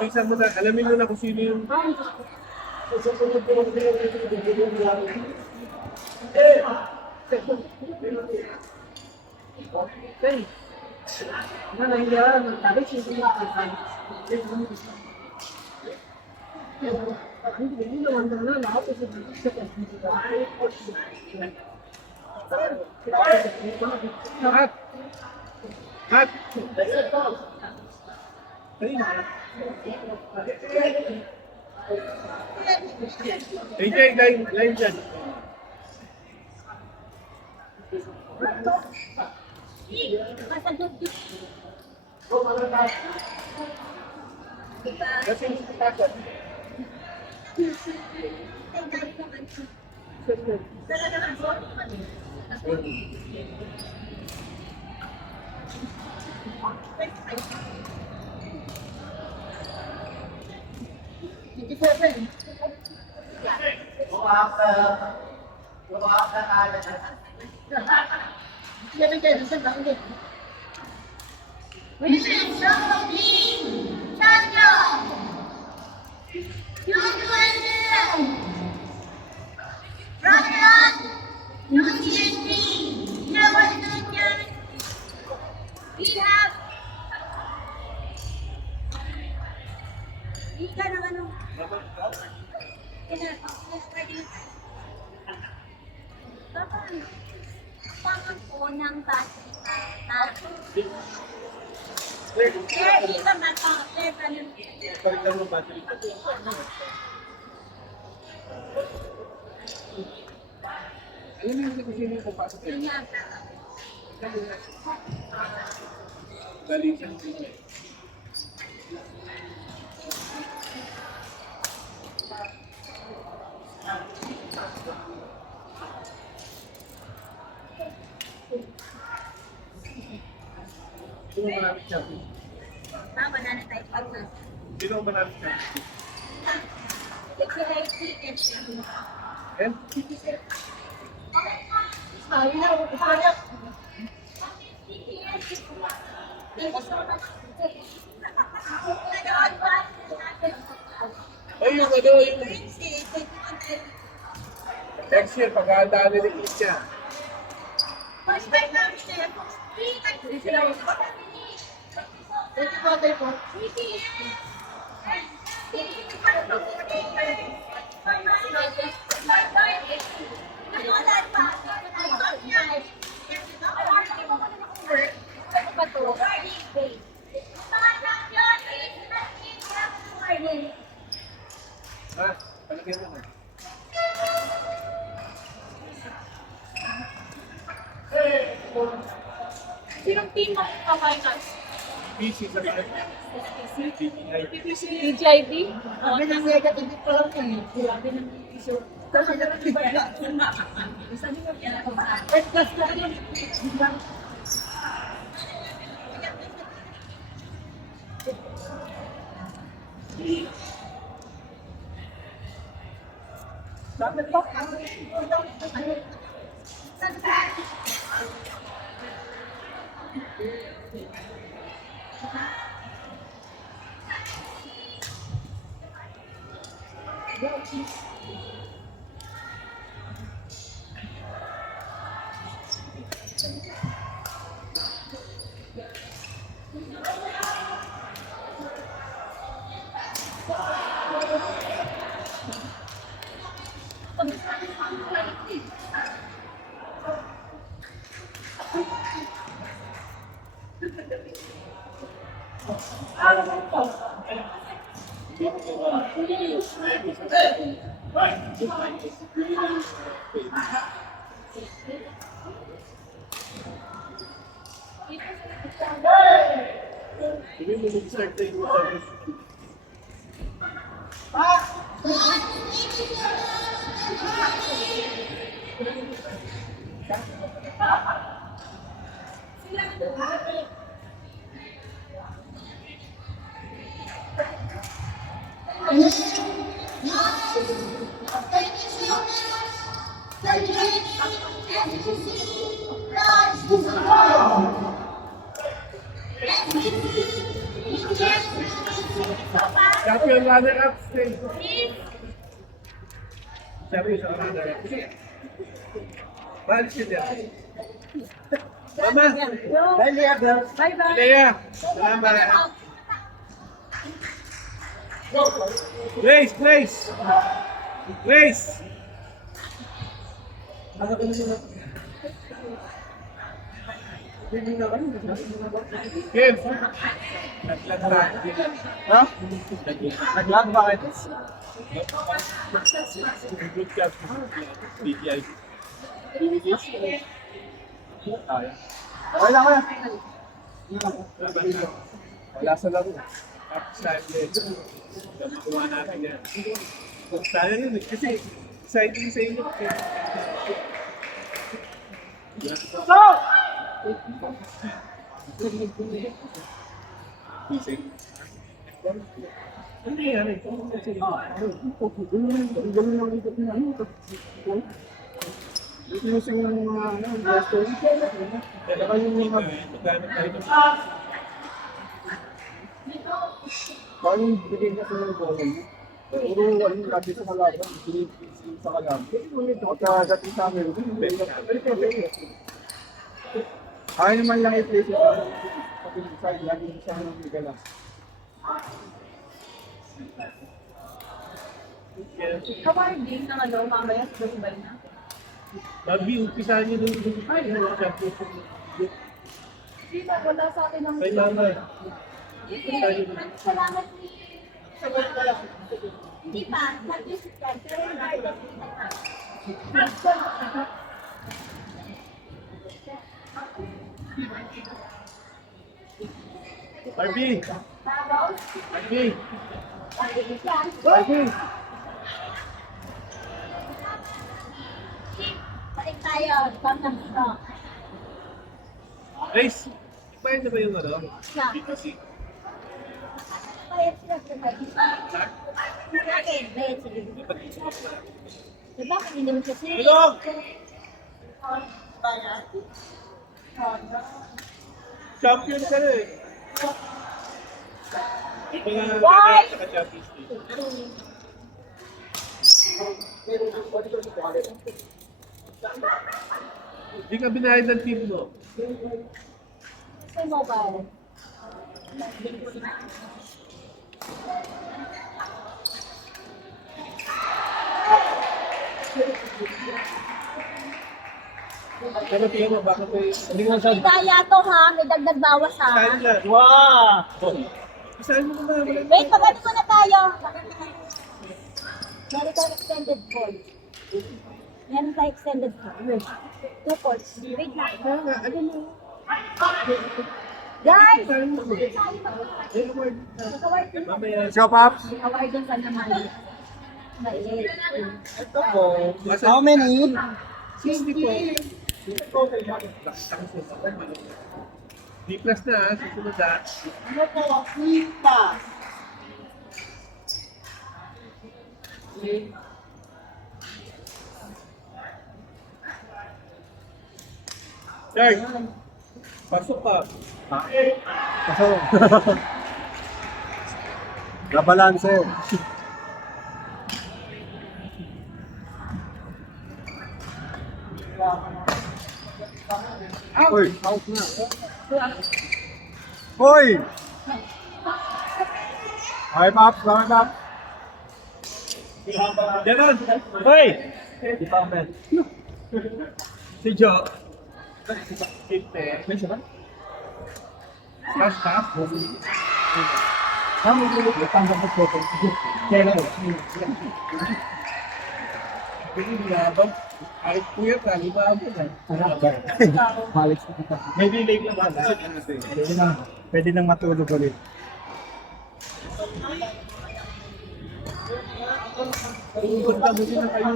Pinsan mo na, alamin mo na kung sino yung... Okay. Ano na hindi ako nagtabi siya hindi naman na lahat sa Hat! Hat! AJ, line dyan. Kasi yung pasok. Unang bata. Palitan mo battery. Alam mo kung sino yung papasok kayo? Galing siya. Sino ang malapit siya? Tama na tayo pag Sino ang malapit siya? And? Ay, yung ano, yung next year, pagkadaan ni Christian. Ha? Palagyan mo na. Sinong team mo kapakas? PC sa mga. DJID? Hindi mo mag-start tayo mo sa Yes. Champion runner-up. Champion sa runner-up. Balik siya dyan. Mama! Bye, Lea girls. Bye-bye. Lea! Salamat! Grace! Grace! Grace! Kim! Naglag ba? Ha? Naglag bakit? Good job. BTI. Okay lang, kuya. Wala sa laro. Tapos tayo gagawa natin yan. Sana rin kasi exciting sa inyo. Gising. Ano yan eh? Using ng mga investors. Dalawa yung mga magkano tayo. Paano bigay ka sa mga goal? Puro ano lagi sa kalaban, sa kalaban. At dating sa amin, ayaw naman lang i-place sa lagi sa mga bigala. Kawarding na ano, mamaya sa Dubai na. Mag-umpisahan nyo dun. Ay, champion. Sino, wala sa akin ng... Kay mama. Salamat ni... Hindi pa. Nag-visit ka. Pero Barbie! Barbie! Barbie! Balik tayo. Pagkang ito. Grace! Ipahin na ba yung ano? Siya. BTC? Bayad sila sa bagay. Bakit? Bayad sila. Diba? Hindi mo kasi. Tulong! Champion ka na eh. Mga Why? sa Champions League. Hindi ka binayad ng team mo. Sa mobile. Pero tingnan mo, bakit may... Hindi ko May daya to ha. May dagdag bawas ha. Saan lang? Wow! Saan mo na? Wait, pagano ko na tayo. Meron tayo extended call. Meron tayo extended call. 2 calls. Wait na. Ano mo? Guys! Saan mo? Mamaya. Show Pops! Award din sa naman. Maliit. Ito po. How many? 60 po. D plus na ha, susunod ha. Ano po? Lipas! Charge! Pasok ka. Pasok. Nabalanse. Uy, out na. Hoy! Hi, Pops. Hi, Pops. Ganon! Hoy! Di pa, Ben. Si Joe. Kinte. Ben, siya ba? Cash half. Kami dulu tanggap ko po. Kaya Hindi nilabang. Kahit puyat na, limabang na. anak ba? Balik sa kita. May delay ka ba? Pwede nang matulog ulit. Punta mo din na kayo.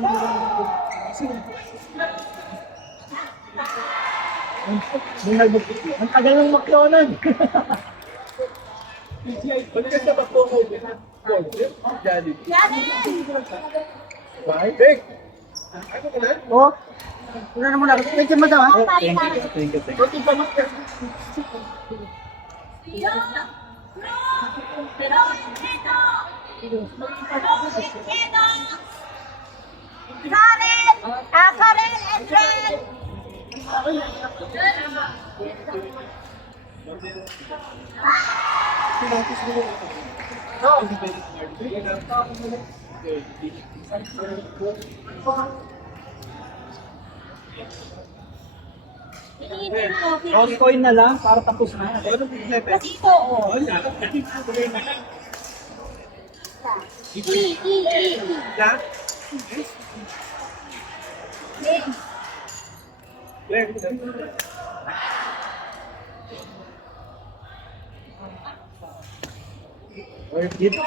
Ang tagal ng McDonald's. Ba't ka sa bako mo? Daddy. Janet! Bye. Big! Ano ka na? Oh, ano naman ako? Thank you, madam. Ang tayo na. Thank you. Yo! No! Pero, ito. Karen and Ren! Pilates mo yung independent garden. Rose coin na lang para tapos na. Ano problema? Kasi ito, oh. Oo nga. Na? Very good.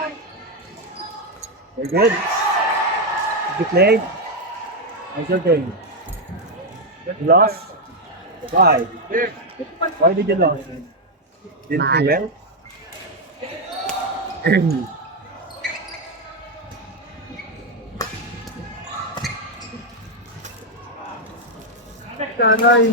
Very good. Good play. Nice game. You lost? Why? Why did you lose? Didn't play well? Tanay.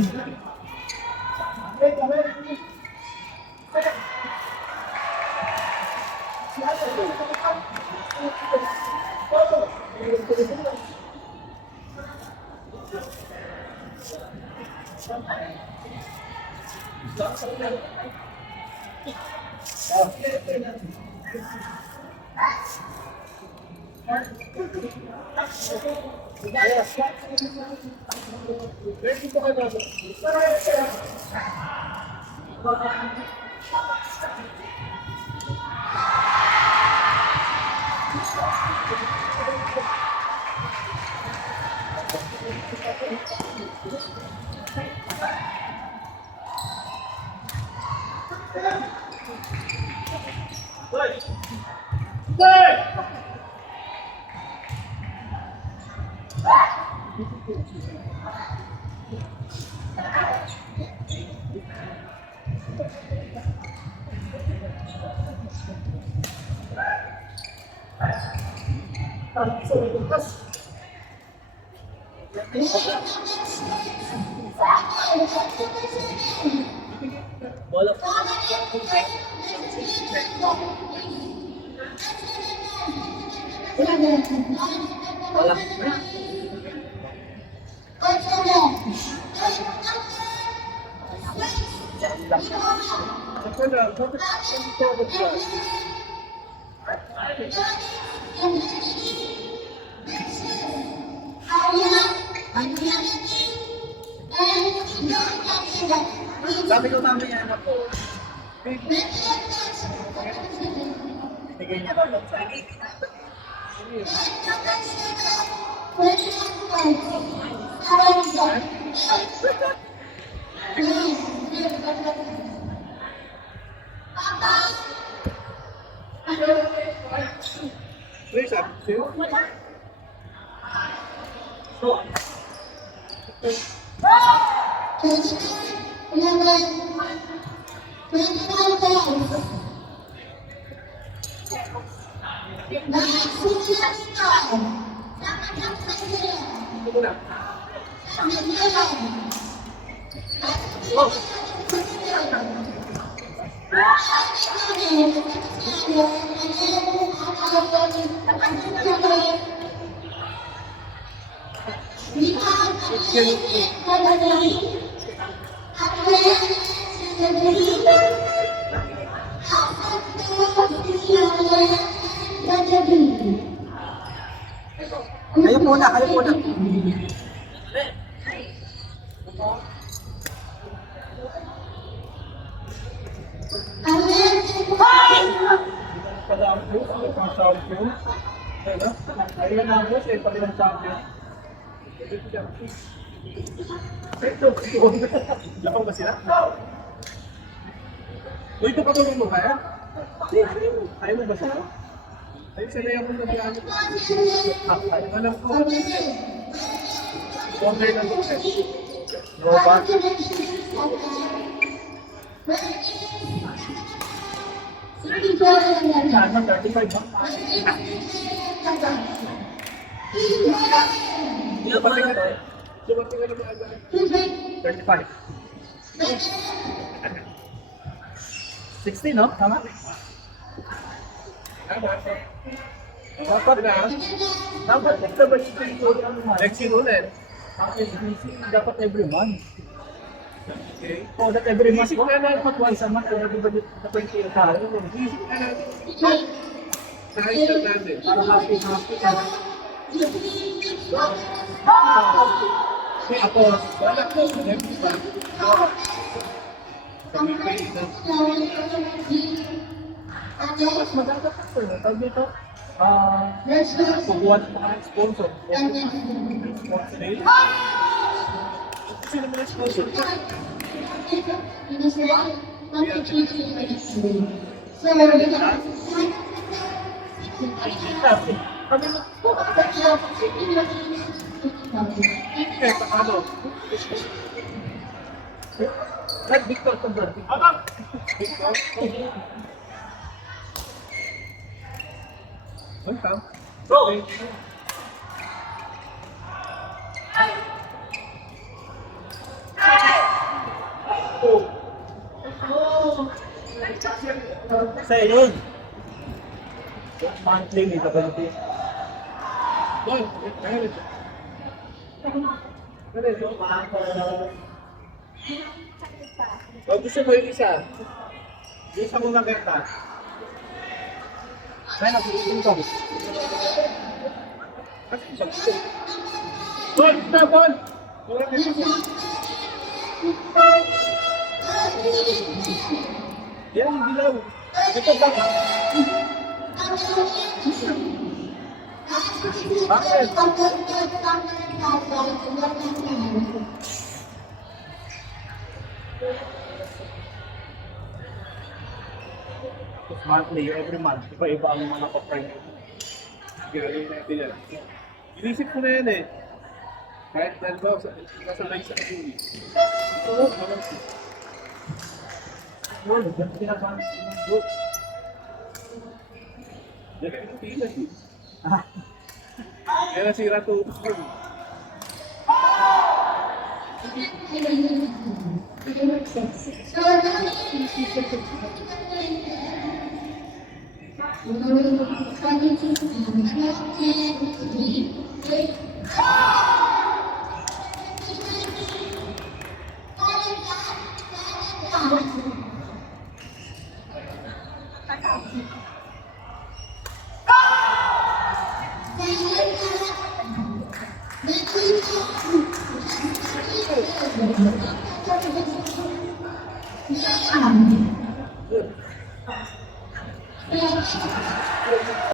Sabi ko mamaya na po. Bigay niya ba sa akin? Wait, sabi ko sa'yo. Kayo muna, kayo muna. Champion. Ayun na ako, siya pa rin ang champion. Lapang ba sila? Uy, ito patulong mo kaya? Ayaw mo ba sila? Ayaw sila yung mga biyahe. Alam ko. Order na ito. Robot. Saan na? 35 ba? Dumating ka na. Dumating ka na maaga. 35. 60, no? Tama? Dapat na. Dapat naglabas ito yung Next year ulit. dapat every month. Okay. Oh, that every month. Isip na natin. Dapat once a month, everybody na 20 yung tao. Isip na natin. Sa high school natin. Para happy. Tapos, wala ko. Every month. Kami pay na. Mas maganda pa ito. Tawag dito. Pagbuwan na ng sponsor. Sponsor. Sino mga sponsor? Kami na. Eh, ano? Like Victor Sobrang. Welcome. Bro! Sa'yo yun. Monthly, may kapaliti. Boy, kaya ito. Pag gusto mo yung isa, yung isa mong nakita. May nakulitin ko. Bon! Ito, Bon! Wala ka ito. Yan, yung dilaw. Ito ba? Bakit? Monthly, every month. Iba-iba ang mga pa-prank. Gano'n natin yan. Inisip ko na yan eh. Kahit yan ba, kasabay sa kabuli. Oo, walang Wala, ganito sinasabi ko ng book. yan ang Pilipinas eh. Yan ang sira to.